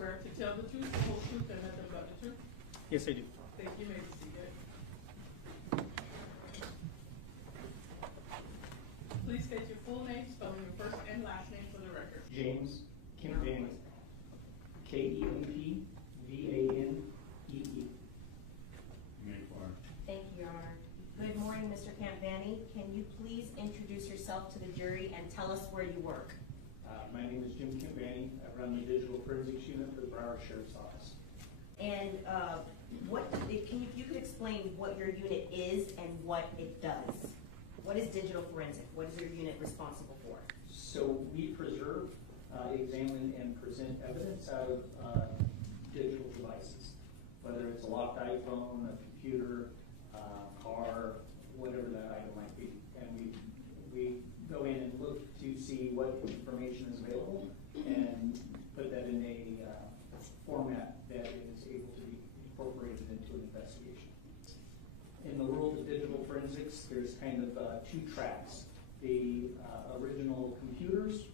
swear to tell the truth, the whole truth, and nothing but the truth? Yes, I do. Thank you. You may be seated. Please state your full name, spelling your first and last name for the record. James Kempvaney. Kempvanee. Thank you, Your Honor. Good morning, Mr. Kempvaney. Can you please introduce yourself to the jury and tell us where you work? My name is Jim Kempvaney. I run the digital forensics unit for the Broward Sheriff's Office. And if you could explain what your unit is and what it does. What is digital forensic? What is your unit responsible for? So we preserve, examine, and present evidence out of digital devices, whether it's a locked iPhone, a computer, car, whatever that item might be. And we go in and look to see what information is available and put that in a format that is able to be incorporated into an investigation. In the world of digital forensics, there's kind of two tracks. The original computers,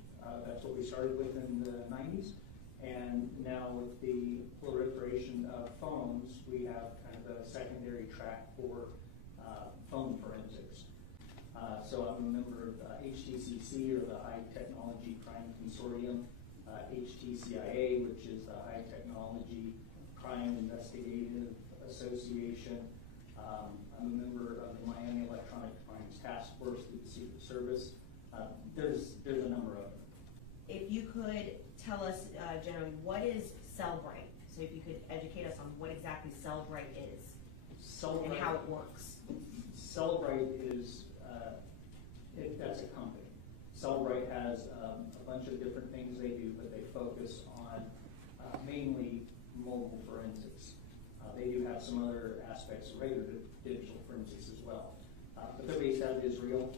that's what we started with in the 90s, and now with the proliferation of phones, we have kind of a secondary track for phone forensics. So I'm a member of HTCC, or the High Technology Crime Consortium, HTCIA, which is the High Technology Crime Investigative Association. I'm a member of the Miami Electronic Crimes Task Force through the Secret Service. There's a number of them. If you could tell us generally, what is Cellbrite? So if you could educate us on what exactly Cellbrite is and how it works. Cellbrite is, that's a company. Cellbrite has a bunch of different things they do, but they focus on mainly mobile forensics. They do have some other aspects of regular digital forensics as well. But they're based out of Israel.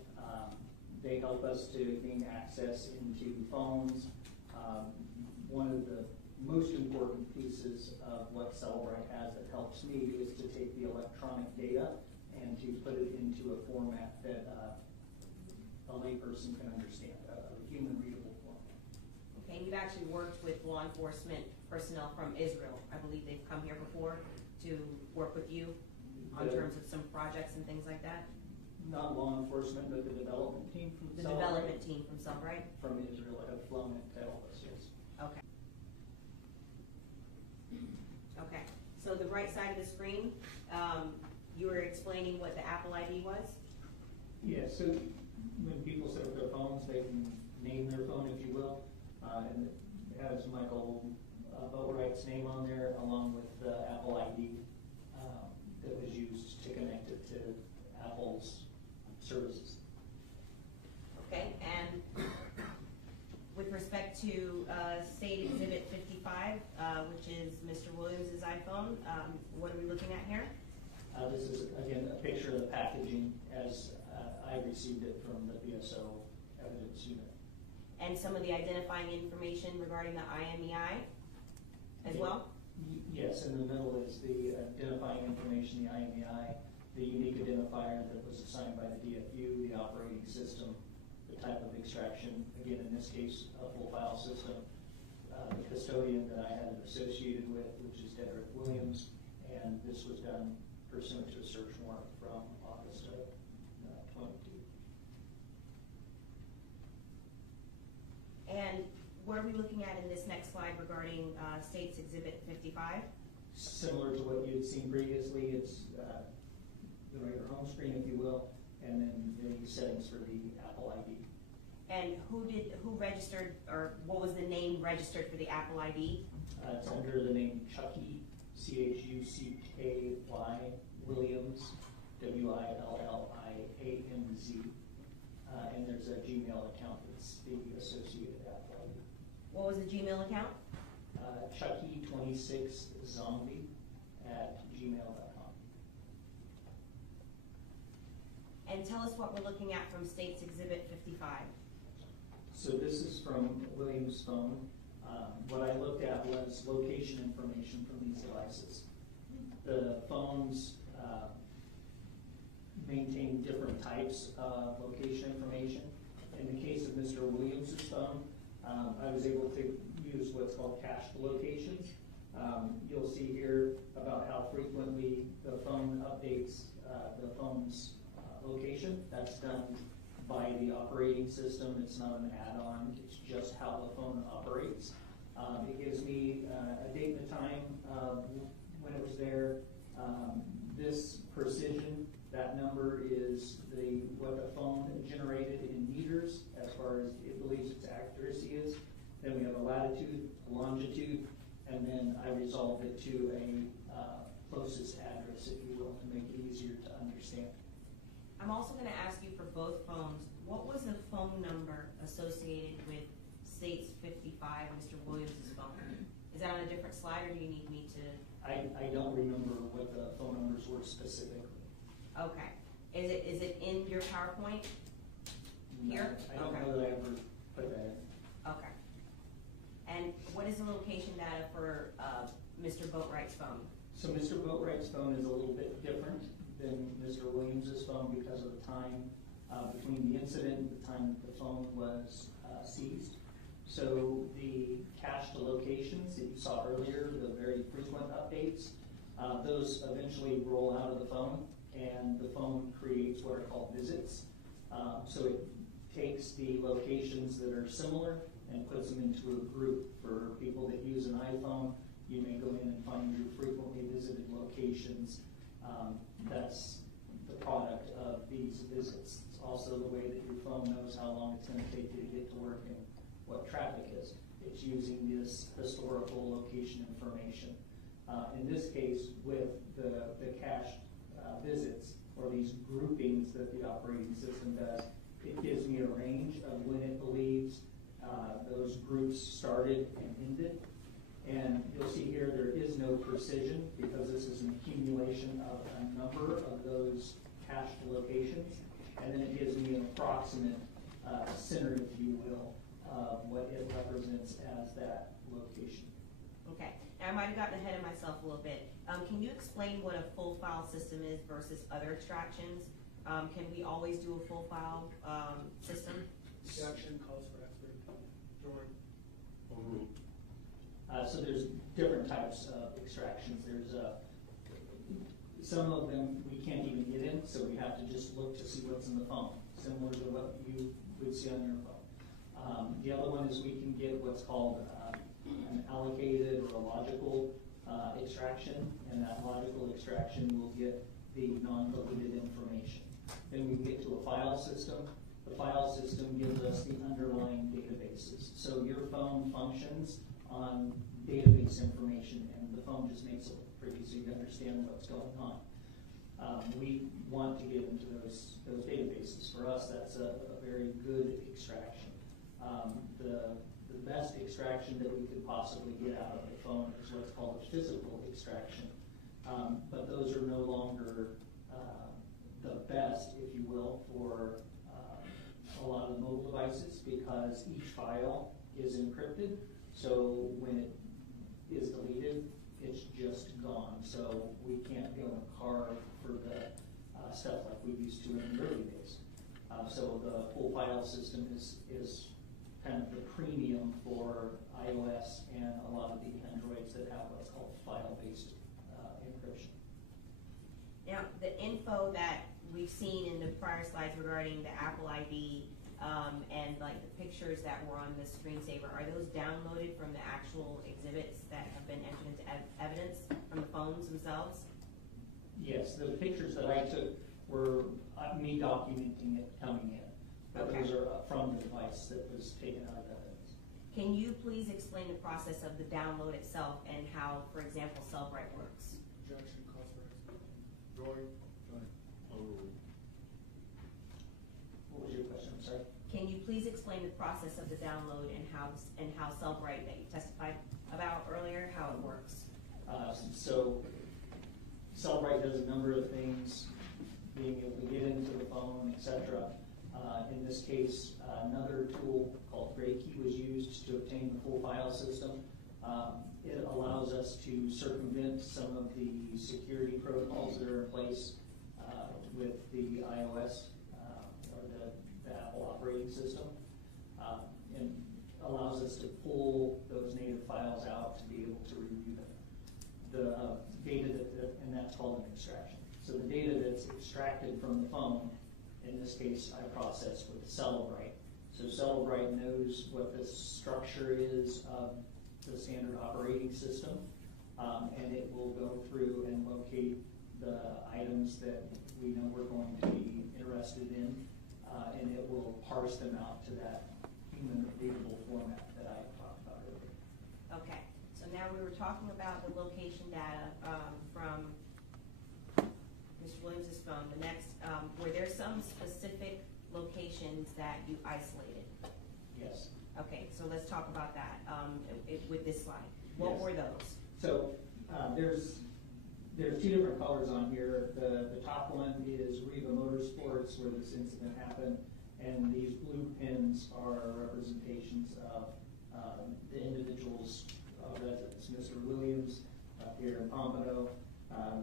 They help us to gain access into phones. One of the most important pieces of what Cellbrite has that helps me is to take the electronic data and to put it into a format that a layperson can understand, a human readable format. Okay, you've actually worked with law enforcement personnel from Israel. I believe they've come here before to work with you on terms of some projects and things like that? Not law enforcement, but the development team from The development team from Cellbrite? From Israel have flown it to help us, yes. Okay. Okay, so the right side of the screen, you were explaining what the Apple ID was? Yeah, so when people set up their phones, they can name their phone, if you will, and it has Michael Boatwright's name on there, along with the Apple ID that was used to connect it to Apple's services. Okay, and with respect to State Exhibit 55, which is Mr. Williams' iPhone, what are we looking at here? This is, again, a picture of the packaging as I received it from the BSO evidence unit. And some of the identifying information regarding the IMEI as well? Yes, in the middle is the identifying information, the IMEI, the unique identifier that was assigned by the DFU, the operating system, the type of extraction, again, in this case, a full file system, the custodian that I had it associated with, which is Dedrick Williams, and this was done pursuant to a search warrant from August of 22. And what are we looking at in this next slide regarding State's Exhibit 55? Similar to what you had seen previously, it's the regular home screen, if you will, and then the settings for the Apple ID. And who registered, or what was the name registered for the Apple ID? It's under the name Chucky, CHUCKY Williams, WILLIAMZ, and there's a Gmail account that's the associated Apple ID. What was the Gmail account? Chucky26zombie@gmail.com. And tell us what we're looking at from State's Exhibit 55. So this is from Williams' phone. What I looked at was location information from these devices. The phones maintain different types of location information. In the case of Mr. Williams' phone, I was able to use what's called cached locations. you'll see here about how frequently the phone updates the phone's location. That's done by the operating system. It's not an add-on. It's just how the phone operates. It gives me a date and a time when it was there. This precision, that number is what the phone generated in meters as far as it believes its accuracy is. Then we have a latitude, a longitude, and then I resolved it to a closest address, if you will, to make it easier to understand. I'm also going to ask you for both phones, what was the phone number associated with States 55, Mr. Williams' phone? Is that on a different slide, or do you need me to? I don't remember what the phone numbers were specifically. Okay. Is it in your PowerPoint? Here? I don't know that I ever put that in. Okay. And what is the location data for Mr. Boatwright's phone? So Mr. Boatwright's phone is a little bit different than Mr. Williams's phone because of the time between the incident and the time that the phone was seized. So the cached locations that you saw earlier, the very frequent updates, those eventually roll out of the phone, and the phone creates what are called visits. So it takes the locations that are similar and puts them into a group. For people that use an iPhone, you may go in and find your frequently visited locations. That's the product of these visits. It's also the way that your phone knows how long it's going to take you to get to work and what traffic is. It's using this historical location information. In this case, with the cached visits, or these groupings that the operating system does, it gives me a range of when it believes those groups started and ended. And you'll see here there is no precision because this is an accumulation of a number of those cached locations. And then it gives me an approximate center, if you will, of what it represents as that location. Okay. Now, I might have gotten ahead of myself a little bit. Can you explain what a full file system is versus other extractions? Can we always do a full file system? Extraction calls for expert drawing. So there's different types of extractions. There's some of them we can't even get in, so we have to just look to see what's in the phone, similar to what you would see on your phone. The other one is we can get what's called an allocated or a logical extraction, and that logical extraction will get the non-deleted information. Then we get to a file system. The file system gives us the underlying databases. So your phone functions on database information, and the phone just makes it look pretty so you understand what's going on. We want to get into those databases. For us, that's a very good extraction. The best extraction that we could possibly get out of the phone is what's called a physical extraction. But those are no longer the best, if you will, for a lot of the mobile devices because each file is encrypted. So when it is deleted, it's just gone. So we can't go and carve for the stuff like we used to in the early days. So the full file system is kind of the premium for iOS and a lot of the Androids that have what's called file-based encryption. Now, the info that we've seen in the prior slides regarding the Apple ID and like the pictures that were on the screensaver, are those downloaded from the actual exhibits that have been entered into evidence from the phones themselves? Yes, the pictures that I took were me documenting it coming in. But Okay. those are from the device that was taken out of evidence. Can you please explain the process of the download itself and how, for example, Cellbrite works? Objection calls for expert drawing. What was your question? I'm sorry. Can you please explain the process of the download and how Cellbrite that you testified about earlier, how it works? So Cellbrite does a number of things, being able to get into the phone, etc. In this case, another tool called GrayKey was used to obtain the full file system. It allows us to circumvent some of the security protocols that are in place with the iOS or the Apple operating system, and allows us to pull those native files out to be able to review them. the data and that's called an extraction. So the data that's extracted from the phone, in this case, I process with Cellebrite. So Cellebrite knows what the structure is of the standard operating system, and it will go through and locate the items that we know we're going to be interested in, and it will parse them out to that human readable format that I talked about earlier. Okay, so now we were talking about the location data from Mr. Williams' phone. The next, were there some specific locations that you isolated? Yes. Okay, so let's talk about that with this slide. What Yes. were those? So there's two different colors on here. The top one is Riva Motorsports, where this incident happened, and these blue pins are representations of the individual's residence. Mr. Williams up here in Pompano,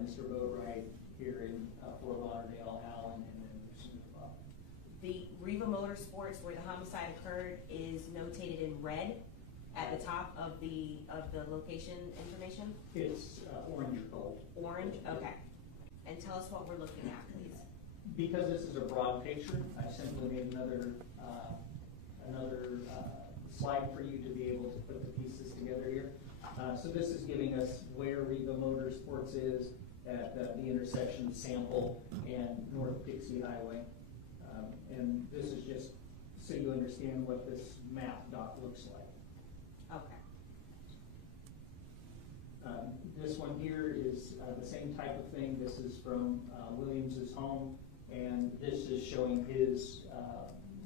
Mr. Boatwright here in Fort Lauderdale, Allen, and then Mr. Bob. The Riva Motorsports, where the homicide occurred, is notated in red at the top of the location information? It's orange or gold. Orange, okay. And tell us what we're looking at, please. Because this is a broad picture, I simply made another slide for you to be able to put the pieces together here. So this is giving us where Riva Motorsports is at the intersection of Sample and North Dixie Highway. And this is just so you understand what this map dot looks like. Okay. This one here is the same type of thing. This is from Williams's home, and this is showing his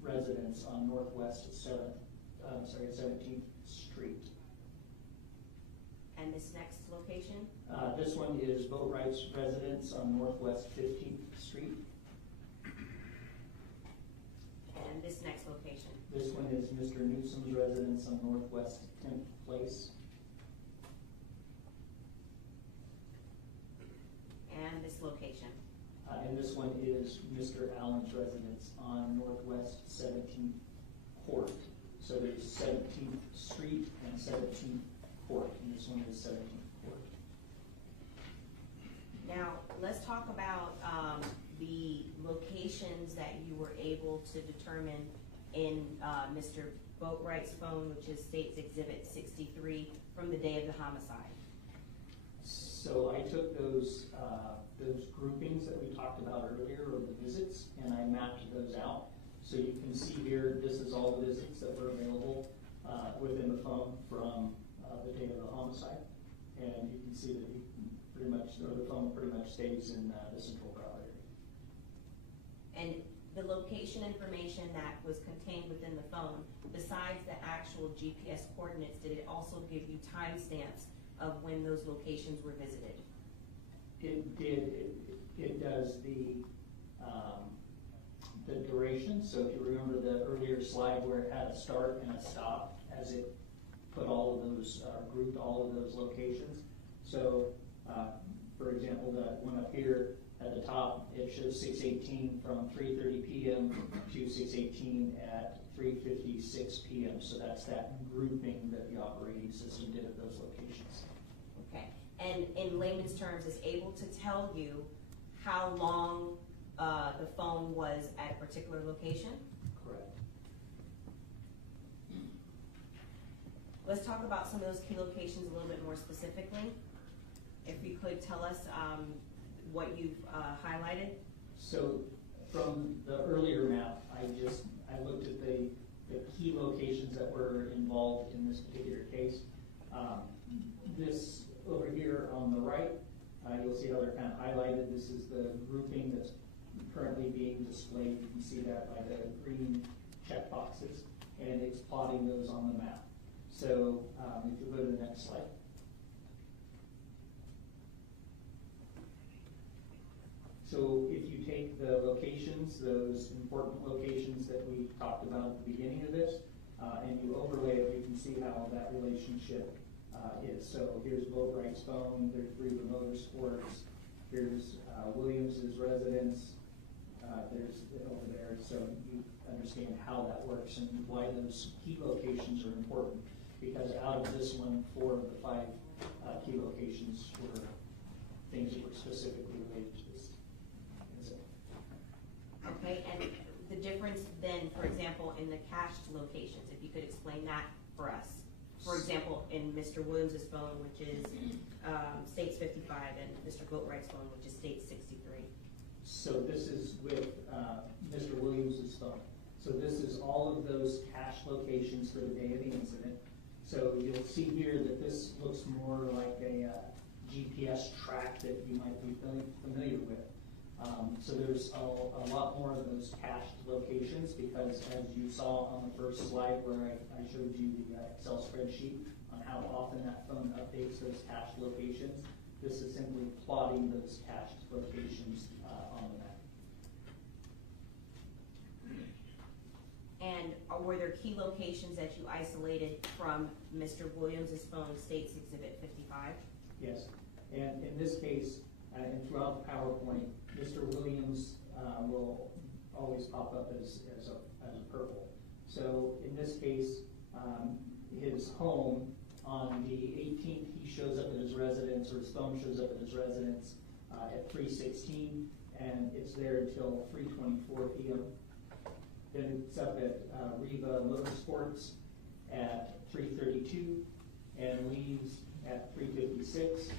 residence on Northwest 17th Street. And this next location? This one is Boatwright's residence on Northwest 15th Street. And this next location? This one is Mr. Newsom's residence on Northwest 10th Place. And this location? And this one is Mr. Allen's residence on Northwest 17th Court. So there's 17th Street and 17th Court, and this one is 17th Court. Now, let's talk about the locations that you were able to determine in Mr. Boatwright's phone, which is State's Exhibit 63, from the day of the homicide. So I took those groupings that we talked about earlier, or the visits, and I mapped those out. So you can see here, this is all the visits that were available within the phone from the day of the homicide. And you can see that he pretty much, or the phone pretty much stays in the Central Valley area. And the location information that was contained within the phone, besides the actual GPS coordinates, did it also give you timestamps of when those locations were visited? It did. It does the duration. So if you remember the earlier slide where it had a start and a stop, as it put all of those, grouped all of those locations. So, for example, the one up here at the top, it shows 6:18 from 3:30 p.m. to 6:18 at 3:56 p.m. So that's that grouping that the operating system did of those locations. Okay, and in layman's terms, is able to tell you how long the phone was at a particular location? Correct. Let's talk about some of those key locations a little bit more specifically. If you could tell us what you've highlighted. So from the earlier map, I looked at the key locations that were involved in this particular case. This over here on the right, you'll see how they're kind of highlighted. This is the grouping that's currently being displayed. You can see that by the green check boxes, and it's plotting those on the map. So if you go to the next slide. So if you take the locations, those important locations that we talked about at the beginning of this, and you overlay it, you can see how that relationship is. So here's Boatwright's phone, there's Riva Motorsports, here's Williams's residence, there's over there. So you understand how that works and why those key locations are important. because out of this one, 4 of the 5 key locations were things that were specifically related to this incident. Okay, and the difference then, for example, in the cached locations, if you could explain that for us. For example, in Mr. Williams' phone, which is states 55, and Mr. Boatwright's phone, which is states 63. So this is with Mr. Williams' phone. So this is all of those cache locations for the day of the incident. So you'll see here that this looks more like a GPS track that you might be familiar with. So there's a lot more of those cached locations because, as you saw on the first slide where I showed you the Excel spreadsheet on how often that phone updates those cached locations, this is simply plotting those cached locations on the map. And were there key locations that you isolated from Mr. Williams' phone, states exhibit 55? Yes, and in this case, and throughout the PowerPoint, Mr. Williams will always pop up as a purple. So in this case, his home on the 18th, he shows up at his residence, or his phone shows up at his residence at 3:16, and it's there until 3:24 p.m. Then it's up at Riva Motorsports at 3:32 and leaves at 3:56.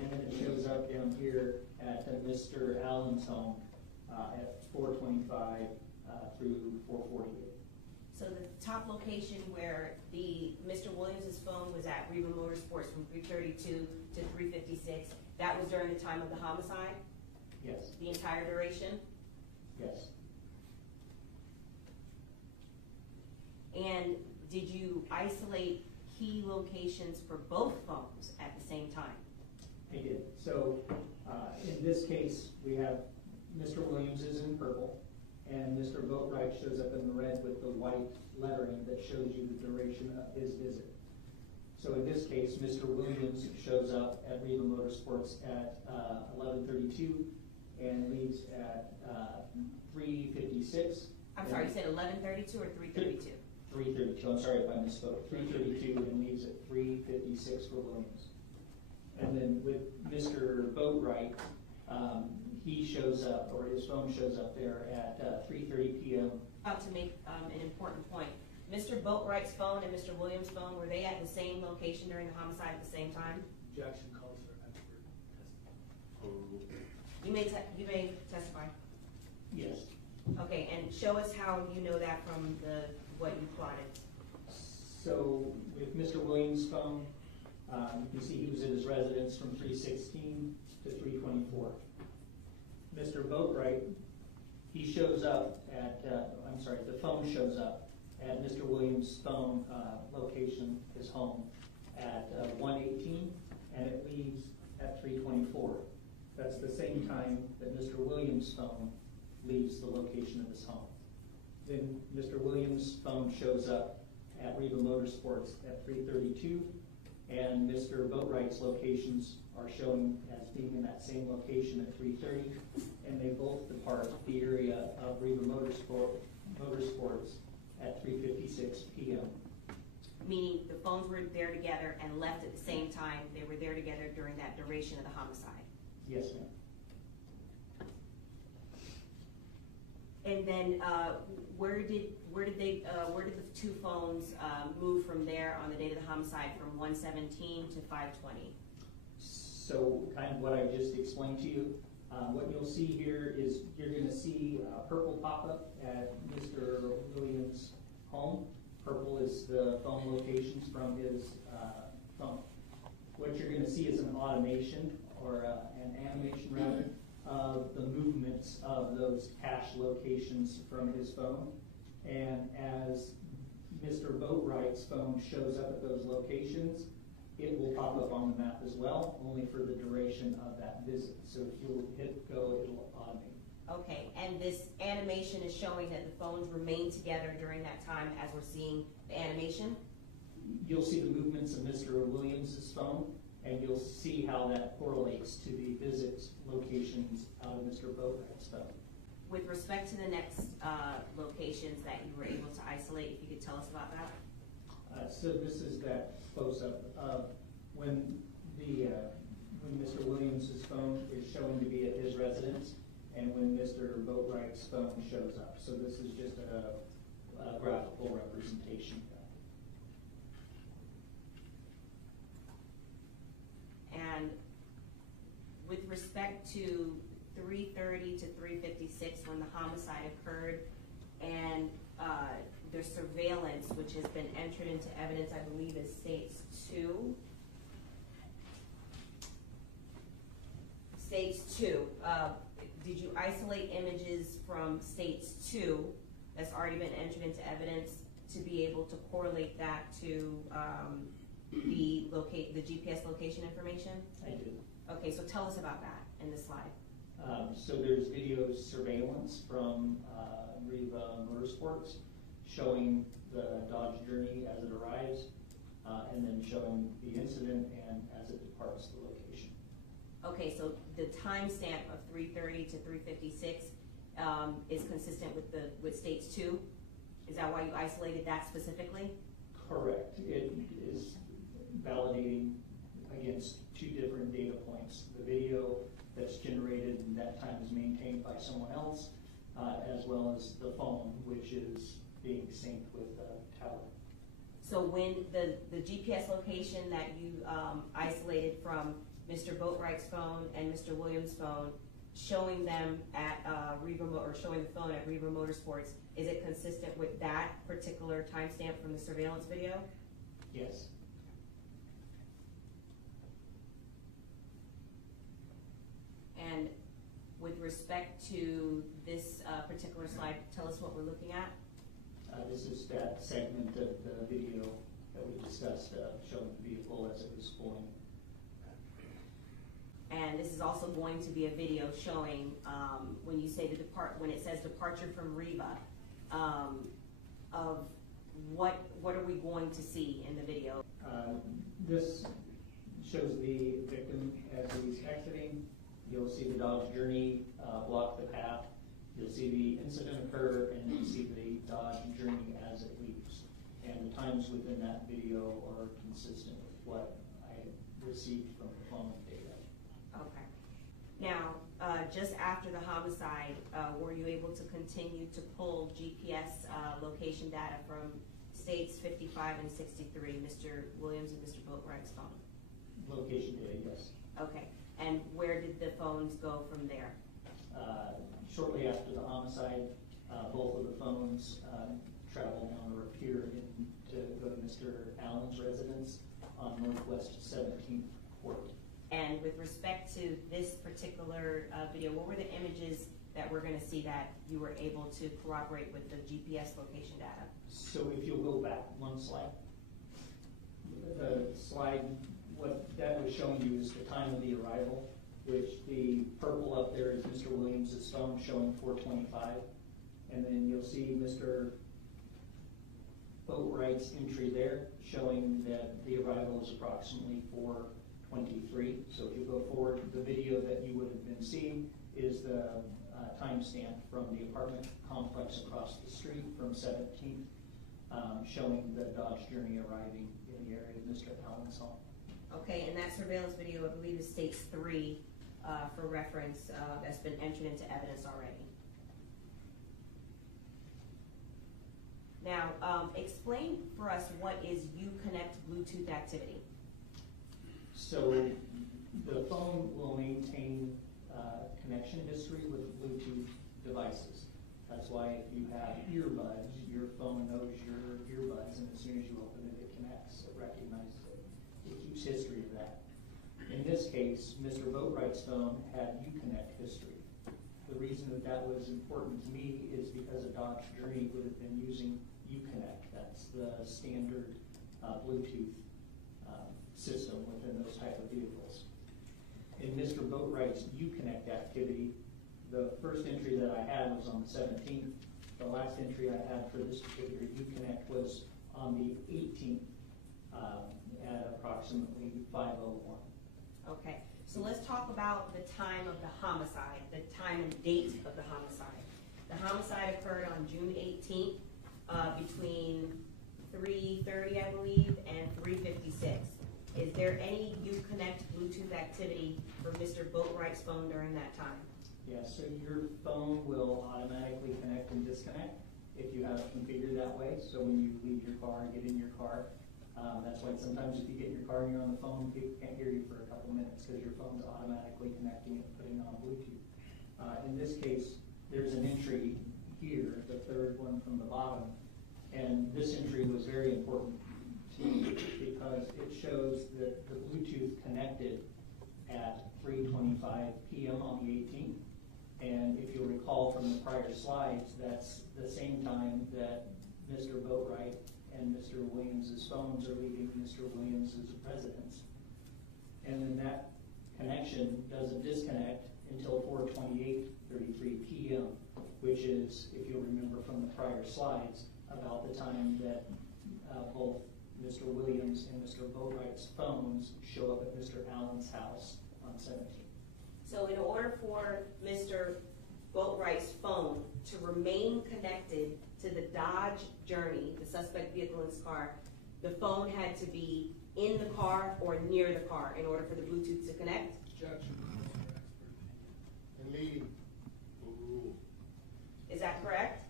And then it shows up down here at Mr. Allen's home at 4:25 through 4:48. So the top location where Mr. Williams' phone was at Riva Motorsports from 3:32 to 3:56, that was during the time of the homicide? Yes. The entire duration? Yes. And did you isolate key locations for both phones at the same time? I did. So in this case, we have Mr. Williams is in purple, and Mr. Boatwright shows up in the red with the white lettering that shows you the duration of his visit. So in this case, Mr. Williams shows up at Riva Motorsports at 11:32 and leaves at 3:56. I'm sorry, you said 11:32 or 3:32? 3:32, I'm sorry if I misspoke. 3:32 and leaves at 3:56 for Williams. And then with Mr. Boatwright, he shows up, or his phone shows up there at 3:30 p.m. To make an important point, Mr. Boatwright's phone and Mr. Williams' phone, were they at the same location during the homicide at the same time? Objection calls for expert testimony. You may testify. Yes. Okay, and show us how you know that from what you plotted. So with Mr. Williams' phone, you can see he was at his residence from 3:16 to 3:24. Mr. Boatwright, he shows up at, the phone shows up at Mr. Williams' phone location, his home, at 1:18, and it leaves at 3:24. That's the same time that Mr. Williams' phone leaves the location of his home. Then Mr. Williams' phone shows up at Riva Motorsports at 3:32, and Mr. Boatwright's locations are shown as being in that same location at 3:30, and they both depart the area of Riva Motorsports at 3:56 p.m. Meaning the phones were there together and left at the same time. They were there together during that duration of the homicide. Yes, ma'am. And then where did the two phones move from there on the date of the homicide from 1:17 to 5:20? So kind of what I just explained to you. What you'll see here is you're going to see purple pop up at Mr. Williams' home. Purple is the phone locations from his phone. What you're going to see is an automation, or an animation rather, of the movements of those cache locations from his phone. And as Mr. Boatwright's phone shows up at those locations, it will pop up on the map as well, only for the duration of that visit. So if you'll hit go, it'll automate. Okay, and this animation is showing that the phones remain together during that time as we're seeing the animation? You'll see the movements of Mr. Williams' phone, and you'll see how that correlates to the visit locations out of Mr. Boatwright's phone. With respect to the next locations that you were able to isolate, if you could tell us about that? So this is that close-up of when Mr. Williams's phone is showing to be at his residence and when Mr. Boatwright's phone shows up. So this is just a graphical representation of that. And with respect to 3:30 to 3:56 when the homicide occurred and the surveillance, which has been entered into evidence, I believe is States 2. States 2. Did you isolate images from States 2 that's already been entered into evidence to be able to correlate that to the GPS location information? I did. Okay, so tell us about that in the slide. So there's video surveillance from Riva Motorsports showing the Dodge Journey as it arrives, and then showing the incident and as it departs the location. Okay, so the timestamp of 3:30 to 3:56 is consistent with States 2? Is that why you isolated that specifically? Correct. It is validating against two different data points. The video that's generated and that time is maintained by someone else, as well as the phone, which is being synced with the tower. So when the GPS location that you isolated from Mr. Boatwright's phone and Mr. Williams' phone, showing them at showing the phone at Riva Motorsports, is it consistent with that particular timestamp from the surveillance video? Yes. And with respect to this particular slide, tell us what we're looking at. This is that segment of the video that we discussed, showing the vehicle as it was pulling. And this is also going to be a video showing when you say when it says departure from Riva, of what are we going to see in the video? This shows the victim as he's exiting. You'll see the Dodge Journey block the path. You'll see the incident occur, and you'll see the Dodge Journey as it leaves. And the times within that video are consistent with what I received from the phone data. Okay. Now, just after the homicide, were you able to continue to pull GPS location data from States 55 and 63, Mr. Williams and Mr. Boatwright's phone? Location data, yes. Okay. And where did the phones go from there? Shortly after the homicide, both of the phones traveled down or appeared to go to Mr. Allen's residence on Northwest 17th Court. And with respect to this particular video, what were the images that we're going to see that you were able to corroborate with the GPS location data? So if you'll go back one slide. The slide, what that was showing you is the time of the arrival, which the purple up there is Mr. Williams' phone showing 4:25. And then you'll see Mr. Boatwright's entry there showing that the arrival is approximately 4:23. So if you go forward, the video that you would have been seeing is the timestamp from the apartment complex across the street from 17th, showing the Dodge Journey arriving in the area of Mr. Allen's home. Okay, and that surveillance video, I believe, is States 3 for reference, that's been entered into evidence already. Now, explain for us what is Uconnect Bluetooth activity. So the phone will maintain connection history with Bluetooth devices. That's why if you have earbuds, your phone knows your earbuds, and as soon as you open it, it connects. It recognizes it. It keeps history of that. In this case, Mr. Boatwright's phone had Uconnect history. The reason that that was important to me is because a Dodge Journey would have been using Uconnect. That's the standard Bluetooth system within those type of vehicles. In Mr. Boatwright's Uconnect activity, the first entry that I had was on the 17th. The last entry I had for this particular Uconnect was on the 18th at approximately 5:01. Okay, so let's talk about the time of the homicide, the time and date of the homicide. The homicide occurred on June 18th between 3:30, I believe, and 3:56. Is there any Uconnect Bluetooth activity for Mr. Boatwright's phone during that time? Yeah, so your phone will automatically connect and disconnect if you have it configured that way. So when you leave your car and get in your car, that's why sometimes if you get in your car and you're on the phone, people can't hear you for a couple minutes because your phone's automatically connecting and putting on Bluetooth. In this case, there's an entry here, the third one from the bottom, and this entry was very important to me because it shows that the Bluetooth connected at 3:25 p.m. on the 18th. And if you'll recall from the prior slides, that's the same time that Mr. Boatwright and Mr. Williams' phones are leaving Mr. Williams' residence. And then that connection doesn't disconnect until 4:28:33 p.m., which is, if you'll remember from the prior slides, about the time that both Mr. Williams and Mr. Boatwright's phones show up at Mr. Allen's house on 17th. So in order for Mr. Boatwright's phone to remain connected to the Dodge Journey, the suspect vehicle in his car, the phone had to be in the car or near the car in order for the Bluetooth to connect? Objection, Counselor, expert opinion. And leading. Overruled. Is that correct?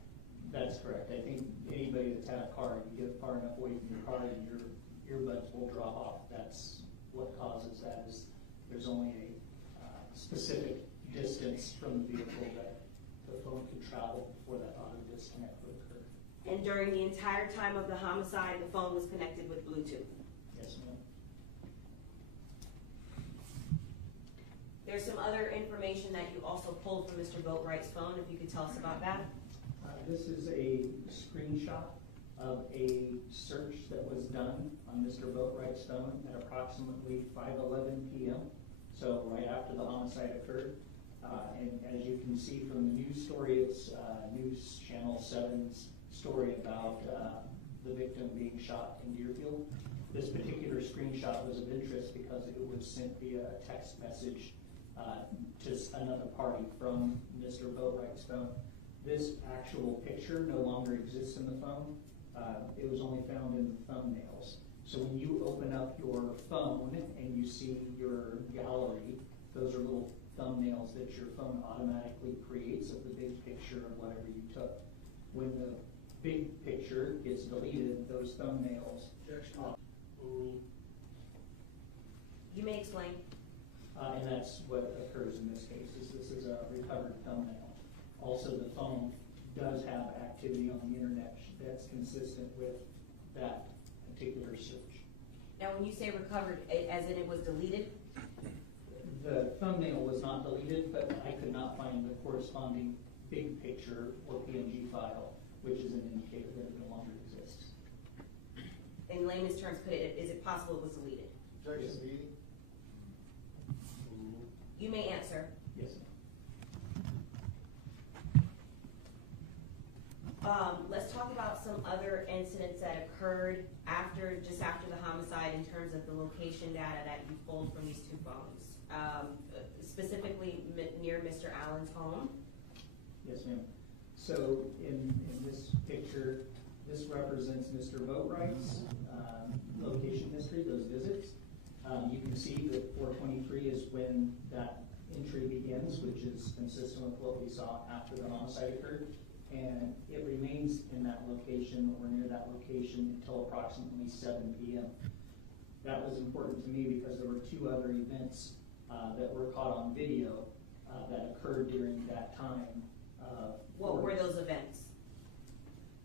That's correct. I think anybody that's had a car, you get far enough away from your car and your earbuds will drop off. That's what causes that, is there's only a specific distance from the vehicle that the phone can travel before that auto disconnect would occur. And during the entire time of the homicide, the phone was connected with Bluetooth? Yes, ma'am. There's some other information that you also pulled from Mr. Boatwright's phone, if you could tell us about that. This is a screenshot of a search that was done on Mr. Boatwright's phone at approximately 5:11 p.m. So right after the homicide occurred. And as you can see from the news story, it's News Channel 7's story about the victim being shot in Deerfield. This particular screenshot was of interest because it was sent via a text message to another party from Mr. Boatwright's phone. This actual picture no longer exists in the phone. It was only found in the thumbnails. So when you open up your phone and you see your gallery, those are little thumbnails that your phone automatically creates of the big picture of whatever you took. When the big picture gets deleted, those thumbnails. Objection. Overruled. You may explain. And that's what occurs in this case, is this is a recovered thumbnail. Also, the phone does have activity on the internet that's consistent with that particular search. Now, when you say recovered, as in it was deleted? The thumbnail was not deleted, but I could not find the corresponding big picture or PNG file, which is an indicator that it no longer exists. In layman's terms, is it possible it was deleted? Objection, leading. Overruled. You may answer. Yes. Let's talk about some other incidents that occurred just after the homicide in terms of the location data that you pulled from these two phones, specifically near Mr. Allen's home. Yes, ma'am. So in this picture, this represents Mr. Boatwright's location history, those visits. You can see that 423 is when that entry begins, which is consistent with what we saw after the homicide occurred. And it remains in that location or near that location until approximately 7 p.m. That was important to me because there were two other events that were caught on video that occurred during that time. What were those events?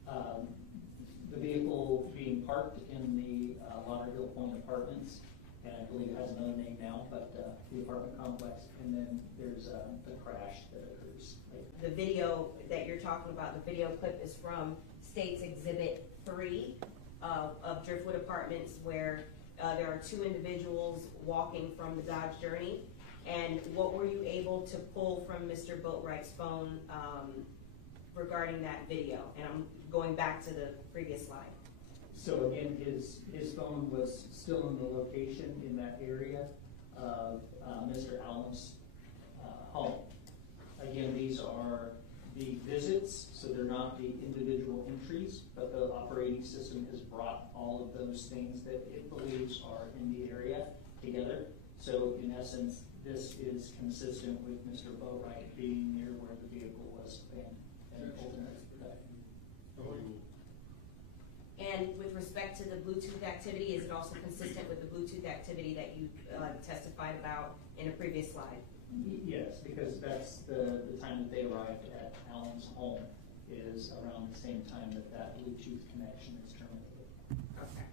The vehicle being parked in the Lauderhill Point Apartments, and I believe it has another name now, but the apartment complex, and then there's the crash that occurs later. The video that you're talking about, the video clip is from State's Exhibit 3 of Driftwood Apartments, where there are two individuals walking from the Dodge Journey. And what were you able to pull from Mr. Boatwright's phone regarding that video? And I'm going back to the previous slide. So again, his phone was still in the location in that area of Mr. Allen's home. Again, these are the visits, so they're not the individual entries, but the operating system has brought all of those things that it believes are in the area together. So in essence, this is consistent with Mr. Boatwright being near where the vehicle was and ultimately. And with respect to the Bluetooth activity, is it also consistent with the Bluetooth activity that you testified about in a previous slide? Yes, because that's the time that they arrived at Alan's home is around the same time that Bluetooth connection is terminated. Okay.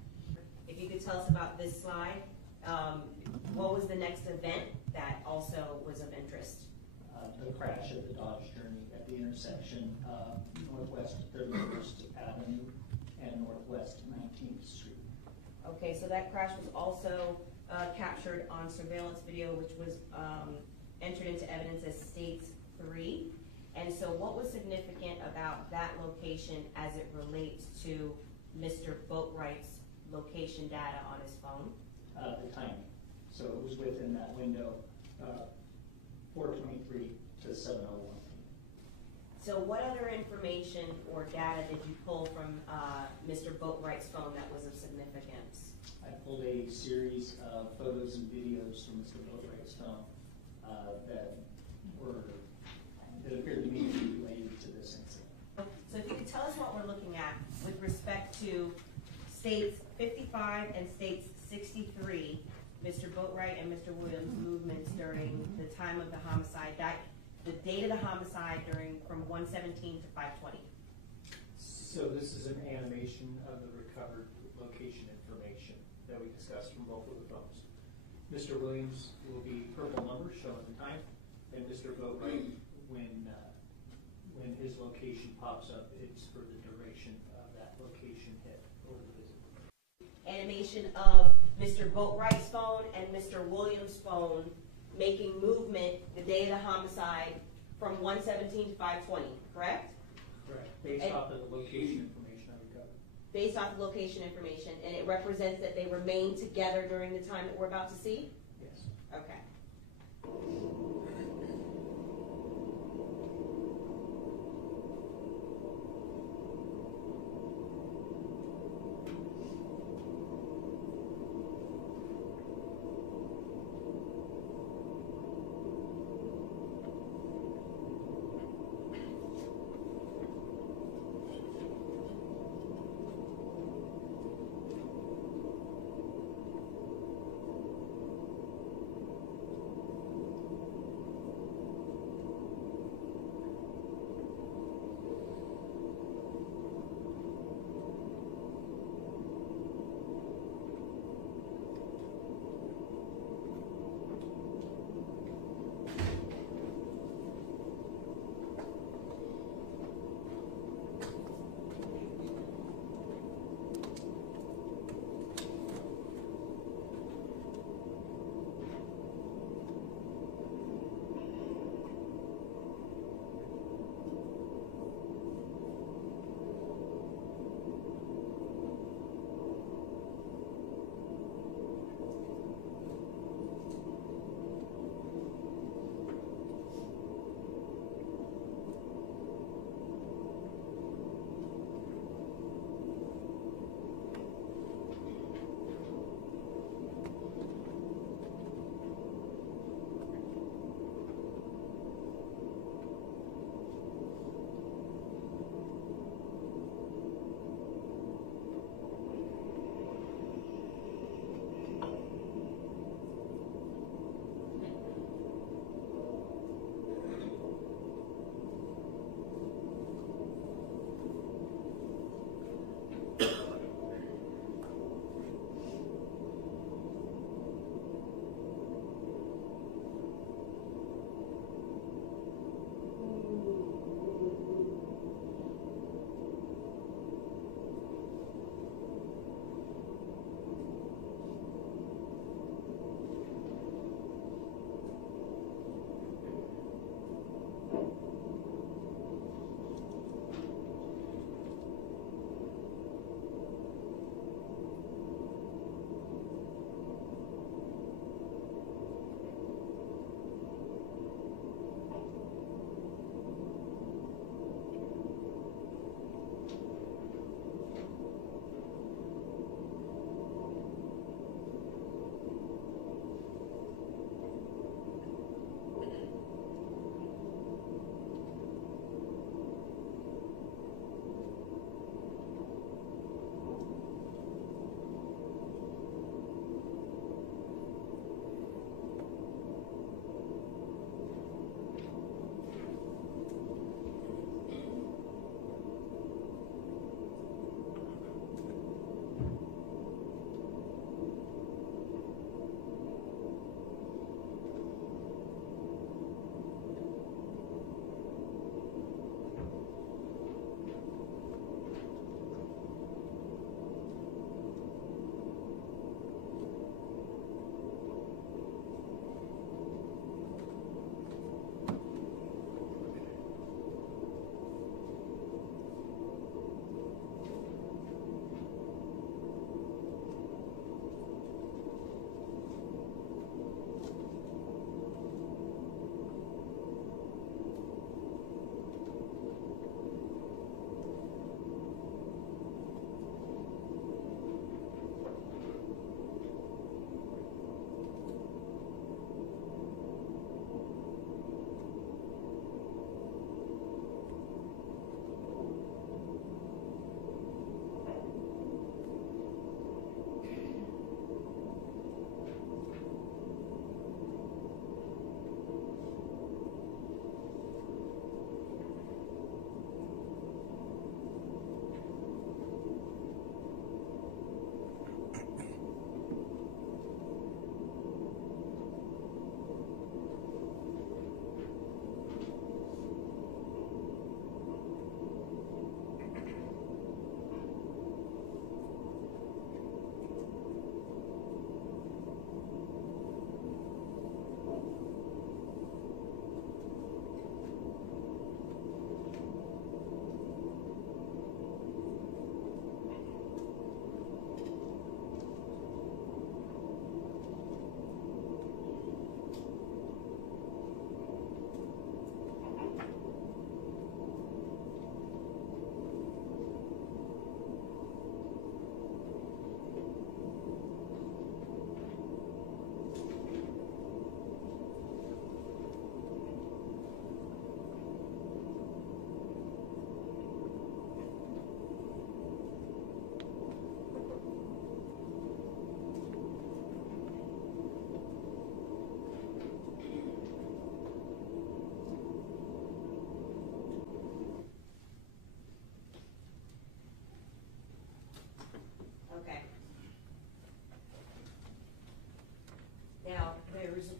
If you could tell us about this slide, what was the next event that also was of interest? The crash at the Dodge Journey at the intersection of Northwest 31st Avenue and Northwest 19th Street. Okay, so that crash was also captured on surveillance video, which was entered into evidence as States 3. And so what was significant about that location as it relates to Mr. Boatwright's location data on his phone? The timing. So it was within that window, 4:23 to 7:01. So what other information or data did you pull from Mr. Boatwright's phone that was of significance? I pulled a series of photos and videos from Mr. Boatwright's phone that appeared to me to be related to this incident. So if you could tell us what we're looking at with respect to States 55 and States 63, Mr. Boatwright and Mr. Williams' movements during the time of the homicide, the date of the homicide from 117 to 520. So this is an animation of the recovered location information that we discussed from both of the phones. Mr. Williams will be purple numbers showing the time, and Mr. Boatwright, when his location pops up, it's for the duration of that location hit or the visit. Animation of Mr. Boatwright's phone and Mr. Williams' phone making movement the day of the homicide from 117 to 520, correct? Correct. Based off of the location information I recovered. Based off the location information, and it represents that they remained together during the time that we're about to see? Yes. Okay.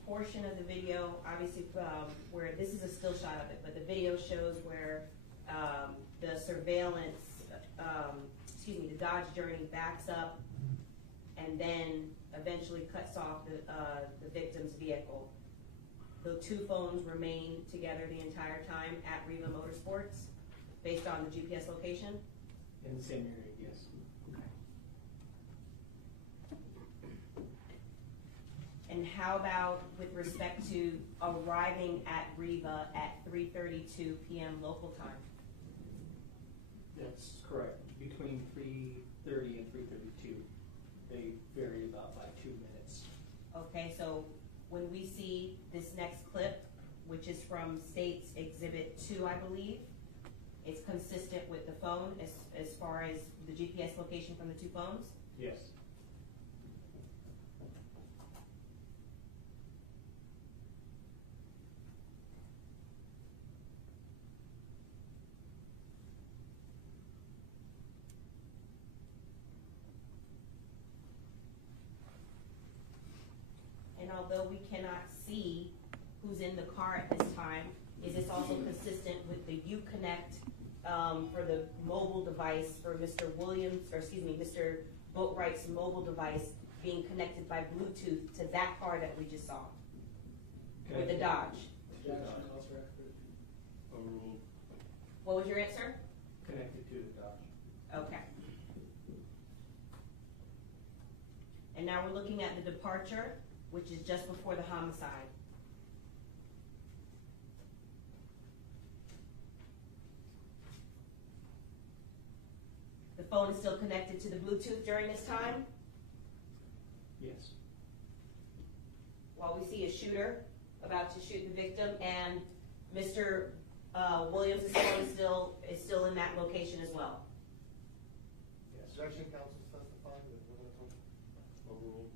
portion of the video, obviously, where this is a still shot of it, but the video shows where the surveillance, the Dodge Journey backs up and then eventually cuts off the victim's vehicle. The two phones remain together the entire time at Riva Motorsports, based on the GPS location? In the same area, yes. And how about with respect to arriving at Riva at 3:32 p.m. local time? That's correct. Between 3:30 and 3:32, they vary about by 2 minutes. Okay, so when we see this next clip, which is from State's Exhibit 2, I believe, it's consistent with the phone as far as the GPS location from the two phones? Yes. And although we cannot see who's in the car at this time, is this also consistent with the Uconnect for the mobile device for Mr. Williams, or excuse me, Mr. Boatwright's mobile device being connected by Bluetooth to that car that we just saw? Okay. With the Dodge. Overruled. What was your answer? Connected to the Dodge. Okay. And now we're looking at the departure, which is just before the homicide. The phone is still connected to the Bluetooth during this time, Yes. while we see a shooter about to shoot the victim, and Mr. Williams' phone is still in that location as well. Yes. Objection, counsel testified that what I told you. Overruled.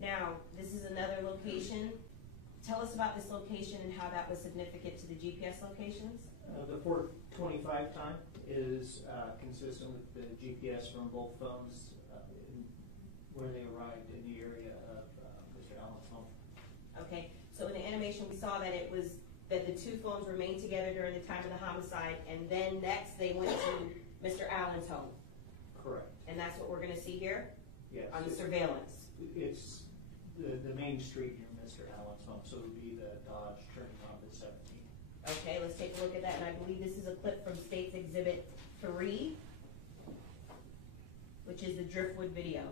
Now, this is another location. Tell us about this location and how that was significant to the GPS locations. The 4:25 time is consistent with the GPS from both phones where they arrived in the area of Mr. Allen's home. Okay, so in the animation, we saw that it was that the two phones remained together during the time of the homicide, and then next they went to Mr. Allen's home. Correct. And that's what we're gonna see here Yes. on the surveillance. It's the main street near Mr. Allen's home, so it would be the Dodge turning on the 17. Okay, let's take a look at that, and I believe this is a clip from State's Exhibit 3, which is the Driftwood video.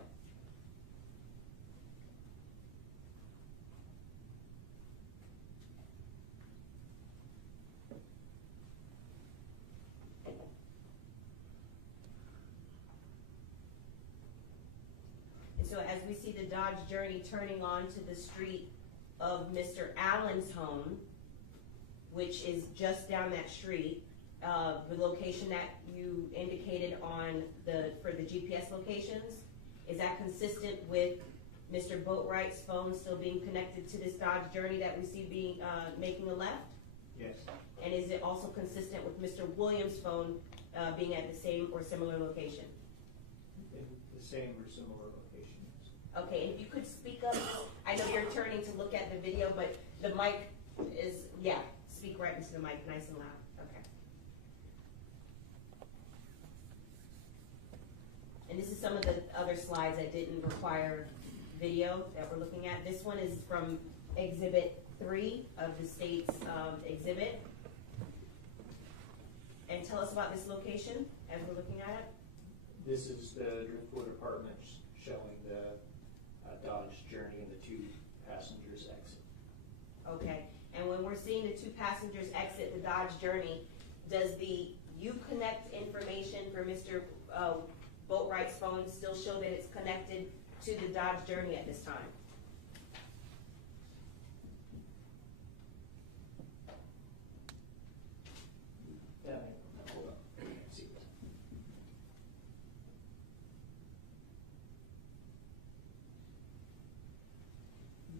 And so as we see the Dodge Journey turning onto the street of Mr. Allen's home, which is just down that street, the location that you indicated for the GPS locations, is that consistent with Mr. Boatwright's phone still being connected to this Dodge Journey that we see making a left? Yes. And is it also consistent with Mr. Williams' phone being at the same or similar location? In the same or similar locations. Okay, and if you could speak up, I know you're turning to look at the video, but the mic is, yeah, speak right into the mic, nice and loud. Okay. And this is some of the other slides that didn't require video that we're looking at. This one is from Exhibit 3 of the state's exhibit. And tell us about this location as we're looking at it. This is the Driftwood Apartments showing the Dodge Journey and the two passengers exit. Okay, we're seeing the two passengers exit the Dodge Journey, does the Uconnect information for Mr. Boatwright's phone still show that it's connected to the Dodge Journey at this time? Yeah, hold on. Let's see.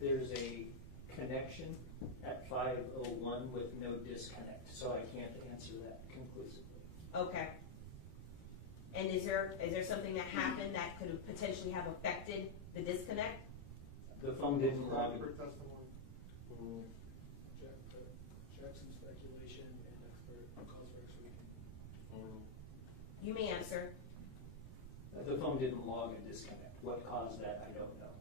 There's a connection at 5:01 with no disconnect, so I can't answer that conclusively. Okay. And is there something that happened that could have potentially have affected the disconnect? The phone didn't log. Expert testimony. Jackson speculation and expert cause for explanation. You may answer. The phone didn't log a disconnect. What caused that, I don't know.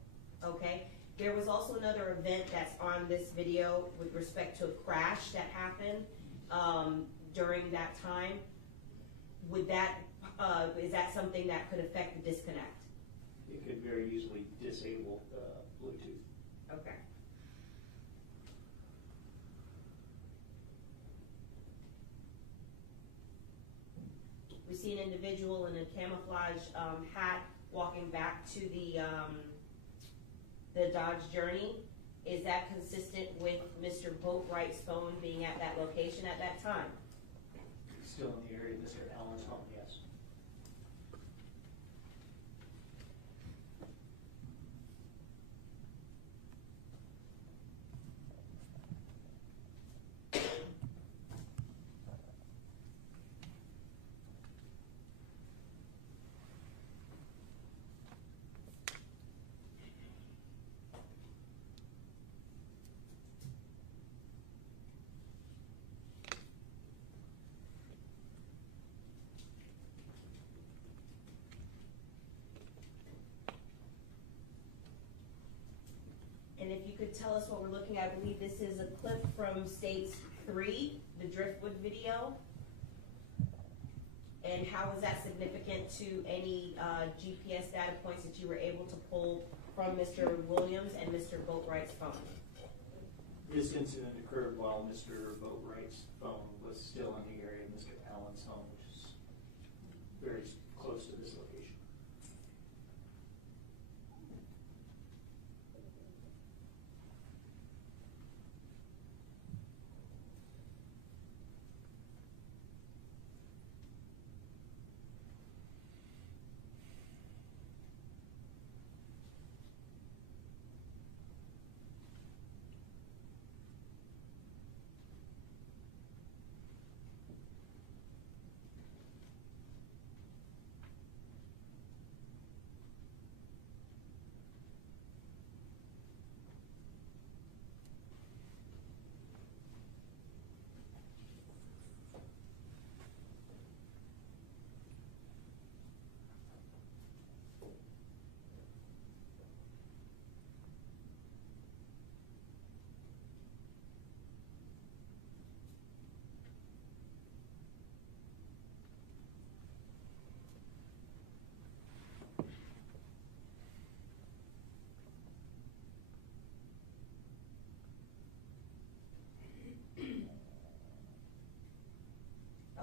Okay. There was also another event that's on this video with respect to a crash that happened during that time. Would that is that something that could affect the disconnect? It could very easily disable the Bluetooth. Okay. We see an individual in a camouflage hat walking back to the Dodge Journey. Is that consistent with Mr. Boatwright's phone being at that location at that time? Still in the area of Mr. Allen's home, yes. And if you could tell us what we're looking at, I believe this is a clip from States 3, the Driftwood video. And how was that significant to any GPS data points that you were able to pull from Mr. Williams and Mr. Boatwright's phone? This incident occurred while Mr. Boatwright's phone was still in the area of Mr. Allen's home, which is very close to this location.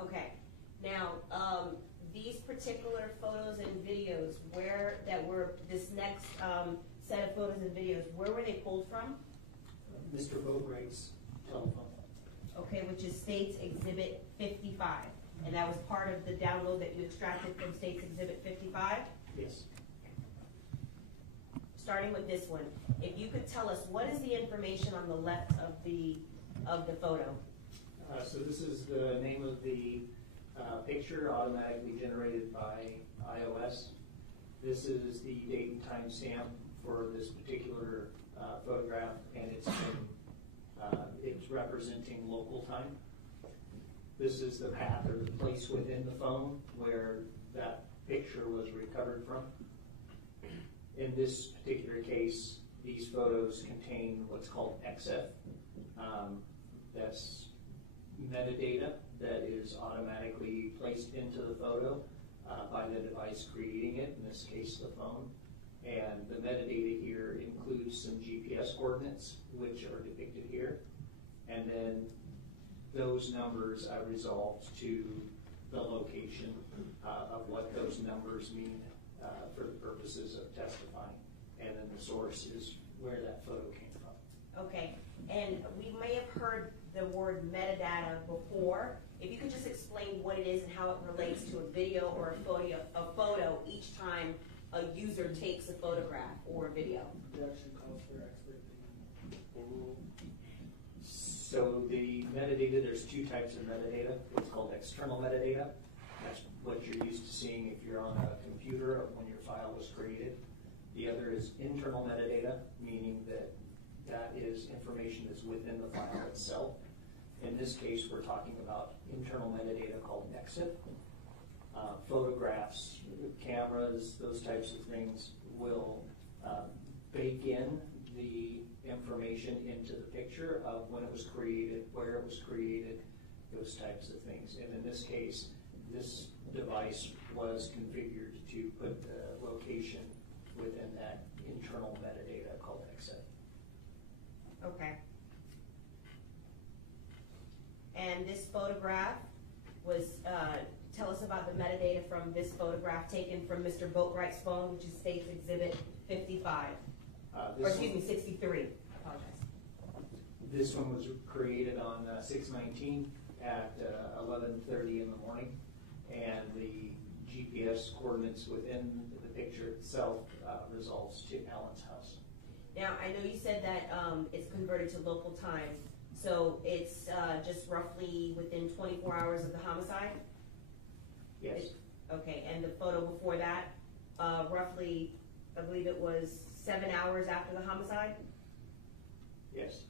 Okay. Now, these particular photos and videos, this next set of photos and videos, where were they pulled from? Mr. Boatwright's telephone. Okay, which is States Exhibit 55. And that was part of the download that you extracted from States Exhibit 55? Yes. Starting with this one, if you could tell us, what is the information on the left of the photo? So this is the name of the picture automatically generated by iOS. This is the date and time stamp for this particular photograph, and it's representing local time. This is the path or the place within the phone where that picture was recovered from. In this particular case, these photos contain what's called XF. That's metadata that is automatically placed into the photo by the device creating it, in this case the phone. And the metadata here includes some GPS coordinates, which are depicted here. And then those numbers resolved to the location of what those numbers mean for the purposes of testifying. And then the source is where that photo came from. Okay, and we may have heard the word metadata before. If you could just explain what it is and how it relates to a video or a photo each time a user takes a photograph or a video. Production calls for expert opinion. So the metadata, there's two types of metadata. It's called external metadata. That's what you're used to seeing if you're on a computer or when your file was created. The other is internal metadata, meaning that that is information that's within the file itself. In this case, we're talking about internal metadata called exit. Photographs, cameras, those types of things will bake in the information into the picture of when it was created, where it was created, those types of things. And in this case, this device was configured to put the location within that internal metadata called exit. Okay. And this photograph was, tell us about the metadata from this photograph taken from Mr. Boatwright's phone, which is States Exhibit 55. Or excuse me, 63. I apologize. This one was created on 6/19 at 11:30 in the morning, and the GPS coordinates within the picture itself resolves to Alan's house. Now, I know you said that it's converted to local time, so it's just roughly within 24 hours of the homicide? Yes. Okay, and the photo before that, roughly, I believe it was 7 hours after the homicide? Yes.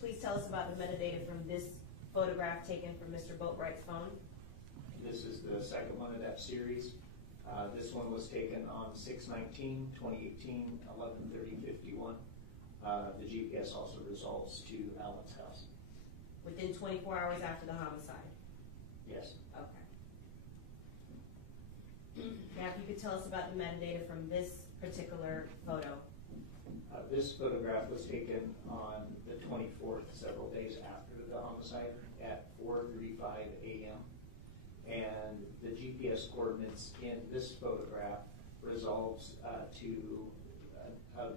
Please tell us about the metadata from this photograph taken from Mr. Boatwright's phone. This is the second one of that series. This one was taken on 6/19/2018, 11:30:51. The GPS also resolves to Alan's house. Within 24 hours after the homicide? Yes. Okay. Now, if you could tell us about the metadata from this particular photo. This photograph was taken on the 24th, several days after the homicide at 4:35 a.m. And the GPS coordinates in this photograph resolves to a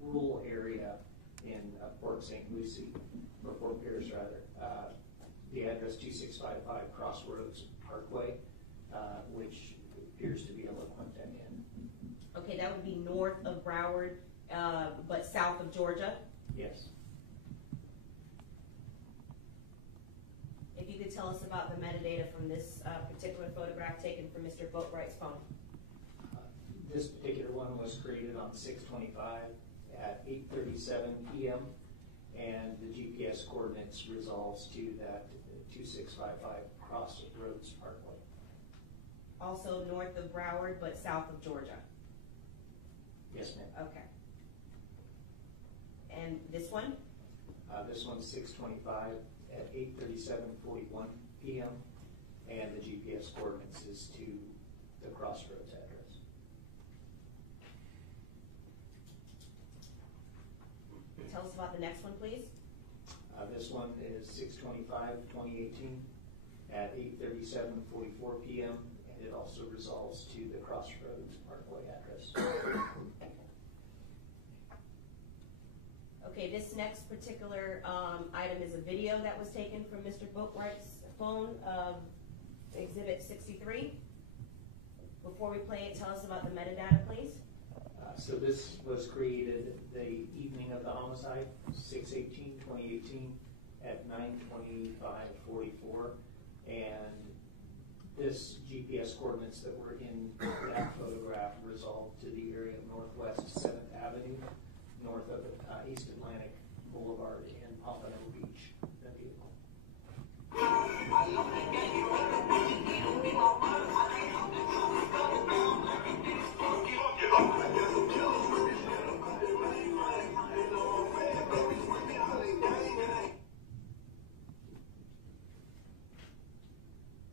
rural area in Port St. Lucie, or Fort Pierce rather. The address 2655 Crossroads Parkway, which appears to be a La Quinta Inn. Okay, that would be north of Broward, but south of Georgia. Yes. If you could tell us about the metadata from this particular photograph taken from Mr. Boatwright's phone. This particular one was created on 6/25 at 8:37 p.m. and the GPS coordinates resolves to that 2655 Crossroads Parkway. Also north of Broward, but south of Georgia. Yes, ma'am. Okay. And this one? This one's 6/25 at 8:37:41 p.m. and the GPS coordinates is to the Crossroads address. Tell us about the next one, please. This one is 6/25/2018 at 8:37:44 p.m. and it also resolves to the Crossroads Parkway address. Okay, this next particular item is a video that was taken from Mr. Boatwright's phone of Exhibit 63. Before we play it, tell us about the metadata, please. So this was created the evening of the homicide, 6/18/2018 at 9:25:44, and this GPS coordinates that were in that photograph resolved to the area of Northwest 7th Avenue, north of East Atlantic Boulevard in Pompano Beach. That vehicle.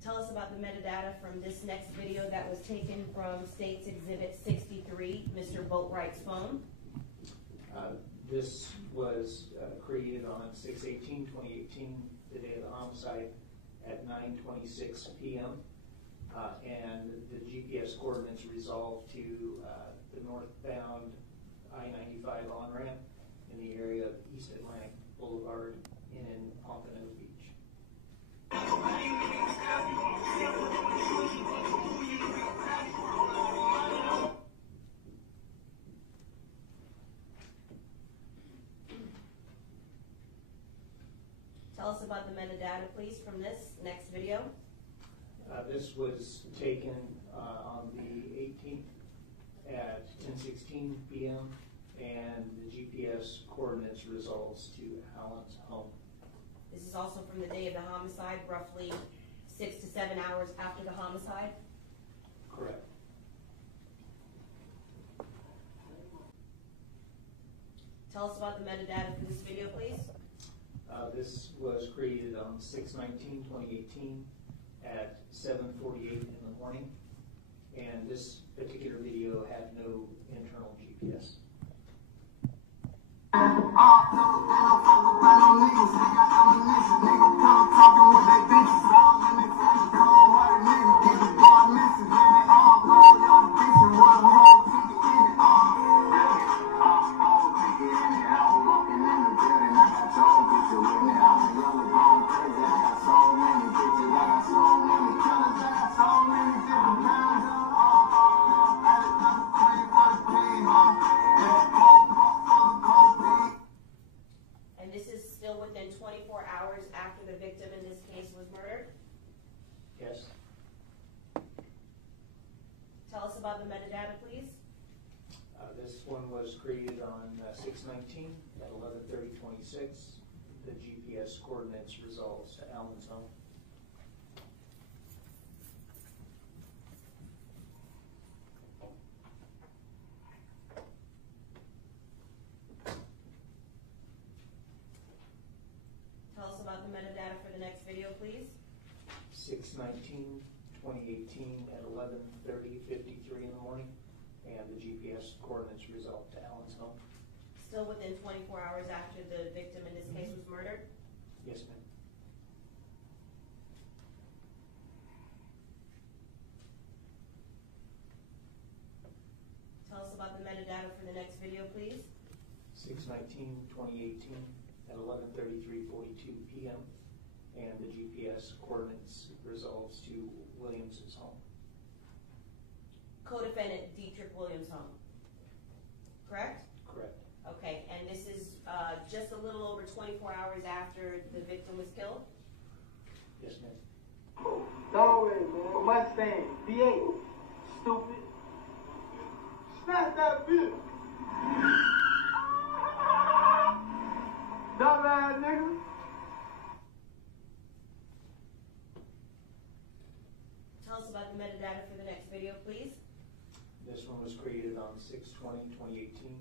Tell us about the metadata from this next video that was taken from States Exhibit 63, Mr. Boatwright's phone. This was created on 6/18/2018, the day of the homicide, at 9:26 p.m. And the GPS coordinates resolved to the northbound I-95 on-ramp in the area of East Atlantic Boulevard in Pompano Beach. Tell us about the metadata, please, from this next video. This was taken on the 18th at 10:16 p.m. and the GPS coordinates resolves to Alan's home. This is also from the day of the homicide, roughly 6 to 7 hours after the homicide. Correct. Tell us about the metadata for this video, please. This was created on 6/19/2018 at 7:48 in the morning, and this particular video had no internal GPS. And this is still within 24 hours after the victim in this case was murdered. Yes. Tell us about the metadata, please. This one was created on 6/19 at 11:30:26. The GPS coordinates resolves to Alan's home. Tell us about the metadata for the next video, please. 6/19/2018 at 11:30:53 in the morning, and the GPS coordinates resolved to Alan's home. Still within 24 hours after the victim in this case was murdered. Yes, ma'am. Tell us about the metadata for the next video, please. 6/19/2018 at 11:33:42 p.m. and the GPS coordinates resolves to Williams's home. Co-defendant Dietrich Williams' home. Correct? Correct. Okay, and this is just a little over 24 hours after the victim was killed? Yes, ma'am. Always, man. Mustang, V8. Stupid. Smash that bitch. Dumbass nigga. Tell us about the metadata for the next video, please. This one was created on 6/20/2018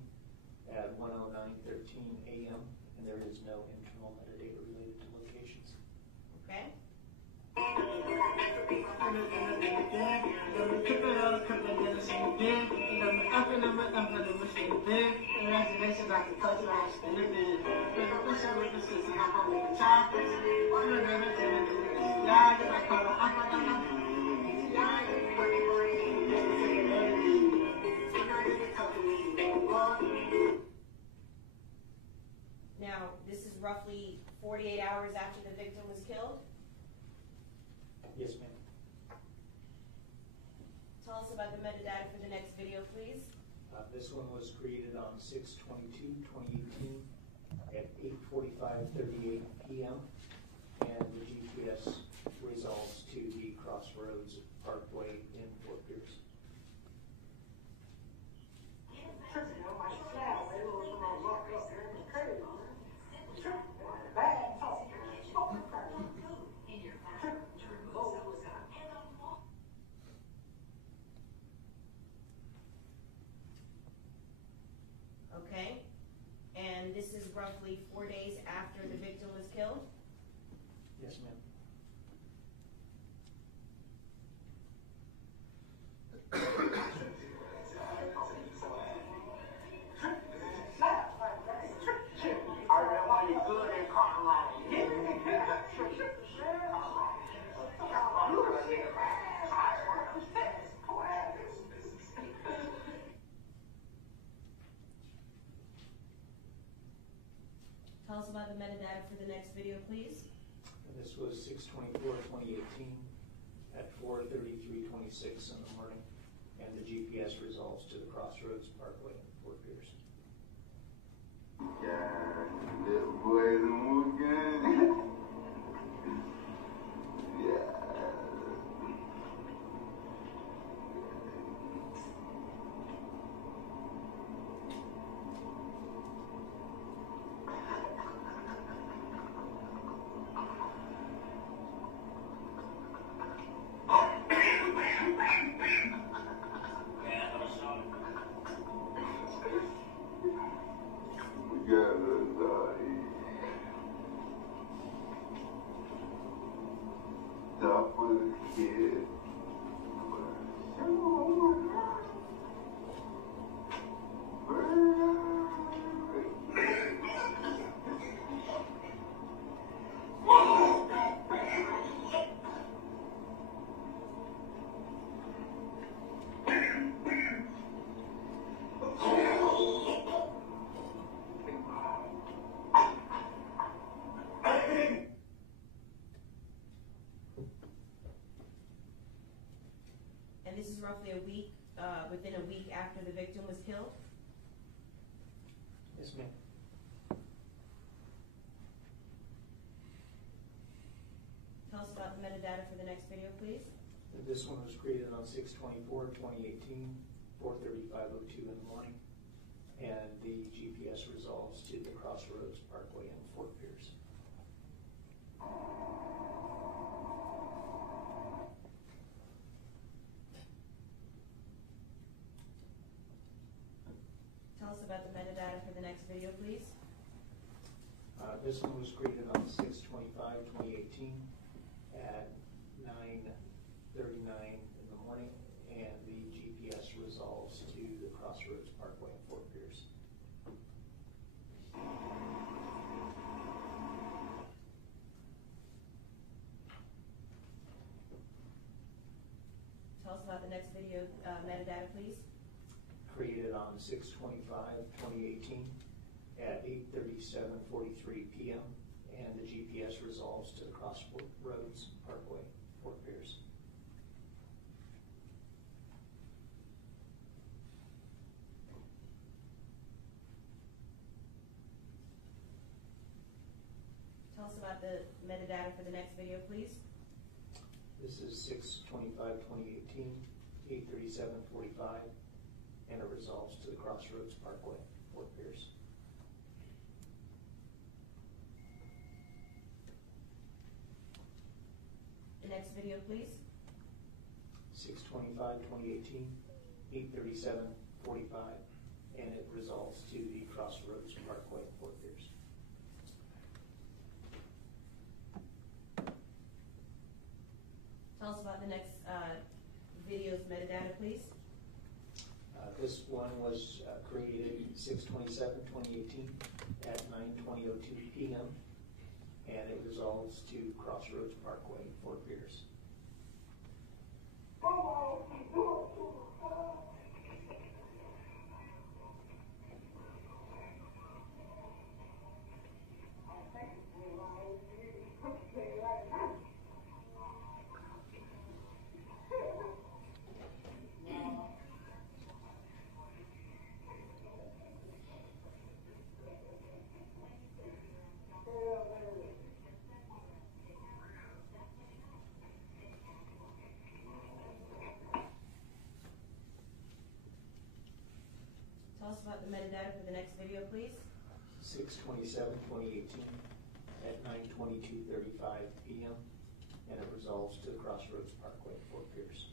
at 1:09:13 a.m. and there is no internal metadata related to locations. Okay? Now, this is roughly 48 hours after the victim was killed. Yes, ma'am. Tell us about the metadata for the next video, please. This one was created on 6/22/2018 at 8:45:38 p.m. and the GPS resolves to the Crossroads Parkway in Fort Pierce. Okay? And this is roughly 4 days after the victim was killed. Yes, ma'am. Tell us about the metadata for the next video, please. And this was 6/24/2018 at 4:33:26 in the morning, and the GPS resolves to the Crossroads Parkway in Fort Pierce. Yeah, that boy the move gang. Yeah. Stop with the kid. And this is roughly a week, within a week after the victim was killed? Yes, ma'am. Tell us about the metadata for the next video, please. This one was created on 6/24/2018, 4:35:02 in the morning, and the GPS resolves to the Crossroads Parkway in Fort Pierce. Tell us about the metadata for the next video, please. This one was created on 6/25/2018 at 9:39 in the morning, and the GPS resolves to the Crossroads Parkway in Fort Pierce. Tell us about the next video metadata, please. Created on 6/25/2018 at 8:37:43 p.m. and the GPS resolves to the Crossroads Parkway, Fort Pierce. Tell us about the metadata for the next video, please. This is 6/25/2018, 8:37:45, and it resolves to the Crossroads Parkway, Fort Pierce. The next video, please. 6/25/2018, 8:37:45, and it resolves to the Crossroads Parkway, Fort Pierce. Tell us about the next video's metadata, please. This one was created 6/27/2018 at 9:20:02 p.m. and it resolves to Crossroads Parkway, Fort Pierce. Tell us about the metadata for the next video, please. 6/27/2018 at 9:22:35 p.m. and it resolves to the Crossroads Parkway, Fort Pierce.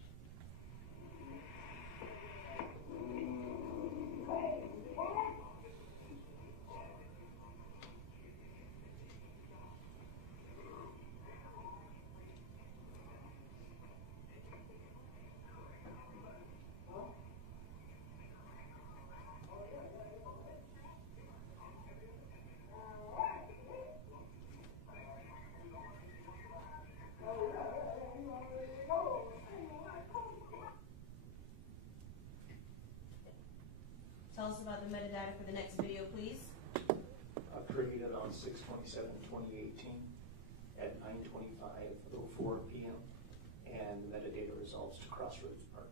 Tell us about the metadata for the next video, please. Created on 6/27/2018 at 9:25:04 p.m. and the metadata resolves to Crossroads Parkway.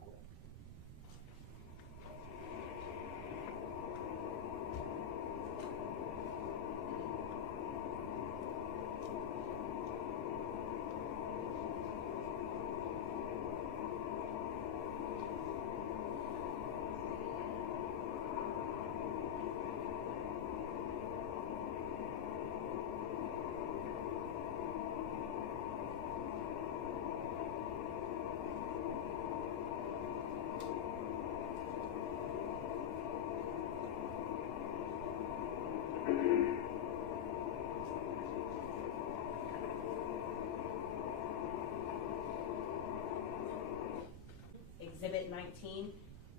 Exhibit 19,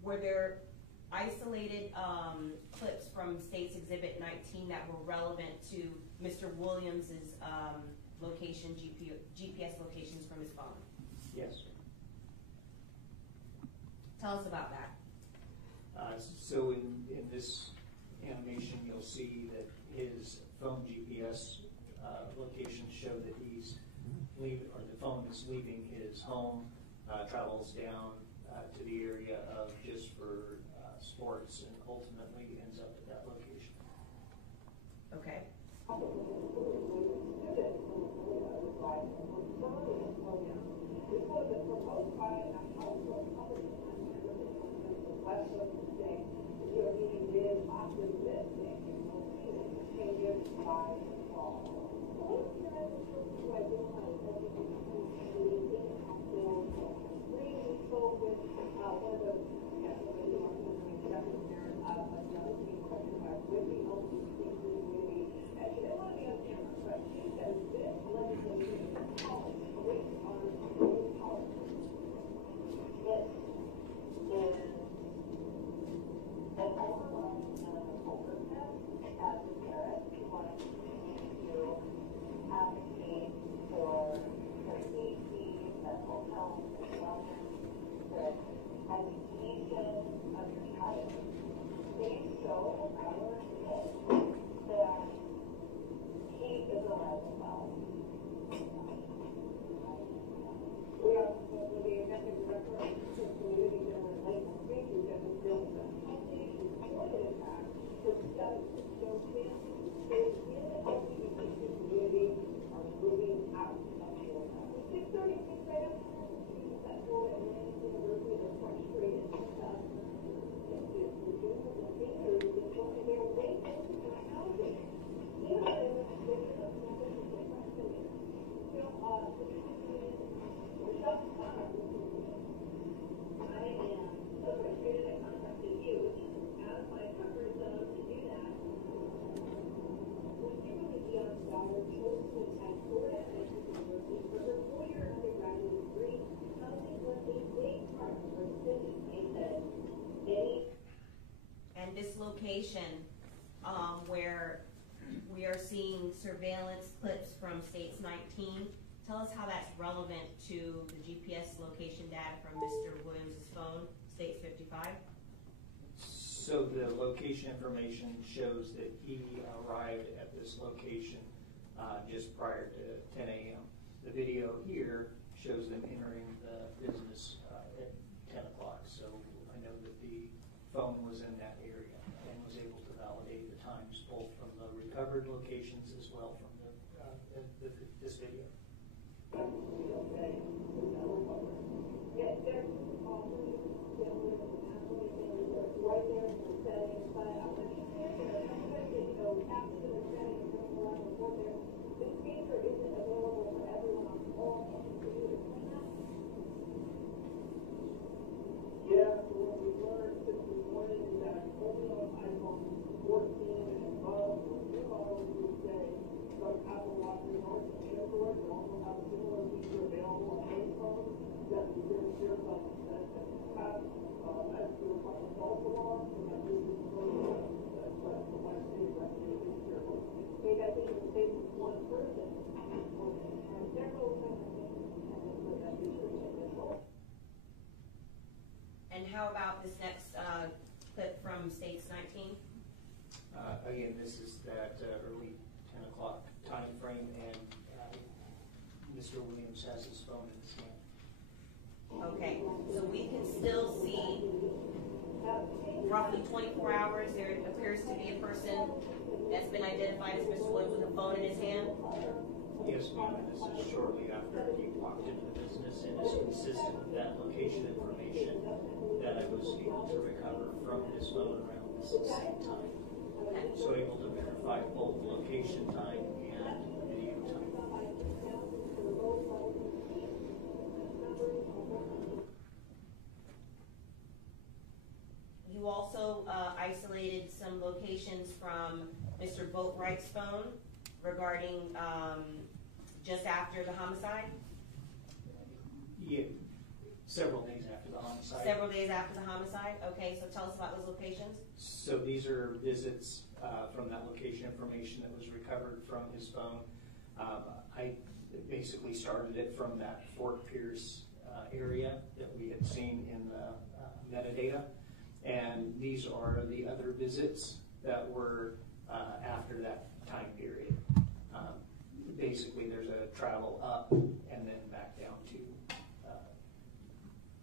were there isolated clips from State's Exhibit 19 that were relevant to Mr. Williams's location, GPS locations from his phone? Yes. Tell us about that. So in this animation, you'll see that his phone GPS locations show that he's leaving, or the phone is leaving his home, travels down to the area of just for sports, and ultimately ends up at that location. Okay. And this location where we are seeing surveillance clips from States 19, tell us how that's relevant to the GPS location data from Mr. Williams' phone, States 55? So the location information shows that he arrived at this location just prior to 10 a.m. The video here shows them entering the business at 10 o'clock. So I know that the phone was in that area and was able to validate the times both from the recovered locations as well from this video. And how about this next clip from States 19? Again, this is that early 10 frame, and Mr. Williams has his phone in his hand. Okay, so we can still see roughly 24 hours, there appears to be a person that's been identified as Mr. Williams with a phone in his hand. Yes, ma'am, and this is shortly after he walked into the business, and is consistent with that location information that I was able to recover from his phone around this same time. Okay. So able to verify both location time and video time. You also isolated some locations from Mr. Boatwright's phone regarding just after the homicide? Yeah, several days after the homicide. Several days after the homicide? Okay, so tell us about those locations. So these are visits from that location information that was recovered from his phone. I basically started it from that Fort Pierce area that we had seen in the metadata. And these are the other visits that were after that time period. Basically, there's a travel up and then back down to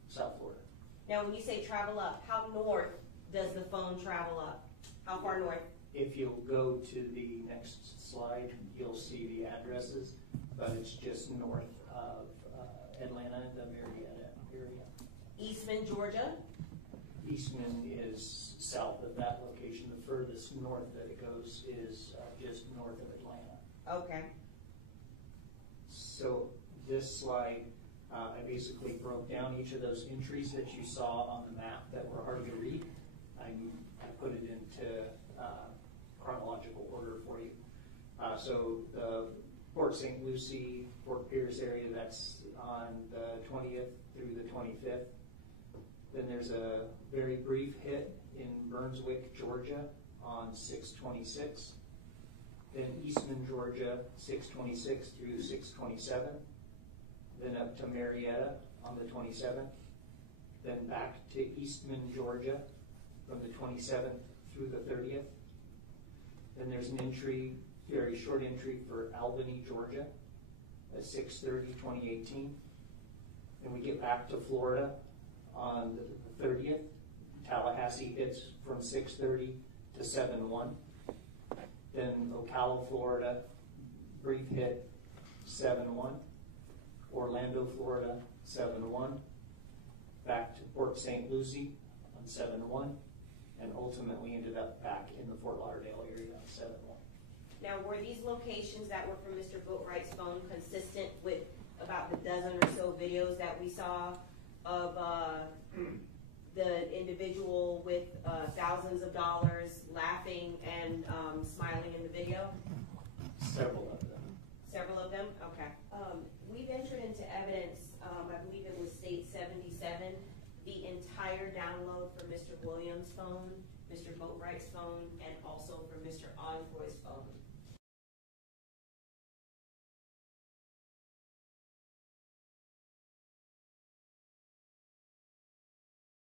South Florida. Now, when you say travel up, how north does the phone travel up? How far north? If you'll go to the next slide, you'll see the addresses, but it's just north of Atlanta, the Marietta area. Eastman, Georgia? Eastman is south of that location. The furthest north that it goes is just north of Atlanta. Okay. So this slide, I basically broke down each of those entries that you saw on the map that were hard to read. I put it into chronological order for you. So the Port St. Lucie, Fort Pierce area, that's on the 20th through the 25th. Then there's a very brief hit in Burnswick, Georgia on 6/26. Then Eastman, Georgia, 6/26 through 6/27. Then up to Marietta on the 27th. Then back to Eastman, Georgia from the 27th through the 30th. Then there's an entry, very short entry for Albany, Georgia at 6/30/2018. Then we get back to Florida on the 30th. Tallahassee hits from 6:30 to 7/1. Then Ocala, Florida, brief hit 7/1. Orlando, Florida, 7/1. Back to Port St. Lucie on 7/1. And ultimately ended up back in the Fort Lauderdale area on 7/1. Now, were these locations that were from Mr. Boatwright's phone consistent with about the dozen or so videos that we saw of the individual with thousands of dollars laughing and smiling in the video? Several of them. Several of them? Okay. We've entered into evidence, I believe it was State 77, the entire download from Mr. Williams' phone, Mr. Boatwright's phone, and also from Mr. Onfroy's phone.